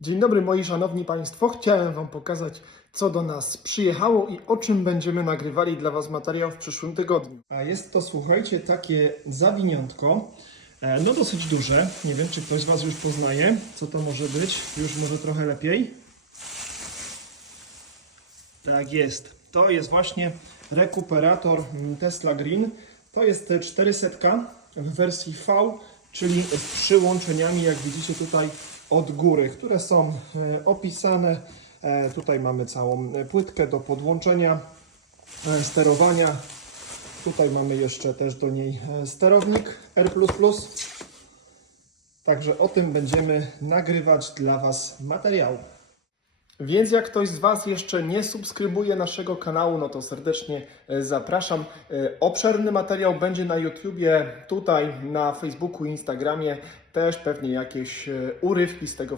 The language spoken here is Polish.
Dzień dobry moi szanowni państwo. Chciałem wam pokazać co do nas przyjechało i o czym będziemy nagrywali dla was materiał w przyszłym tygodniu. A jest to słuchajcie takie zawiniątko. E, No dosyć duże. Nie wiem czy ktoś z was już poznaje co to może być. Już może trochę lepiej. Tak jest. To jest właśnie rekuperator Tesla Green. To jest te 400 w wersji V, czyli z przyłączeniami, jak widzicie tutaj od góry, które są e, opisane. E, Tutaj mamy całą płytkę do podłączenia, e, sterowania. Tutaj mamy jeszcze też do niej sterownik R++. Także o tym będziemy nagrywać dla Was materiał. Więc jak ktoś z Was jeszcze nie subskrybuje naszego kanału, no to serdecznie e, zapraszam. E, Obszerny materiał będzie na YouTubie, tutaj na Facebooku, Instagramie, też pewnie jakieś e, urywki z tego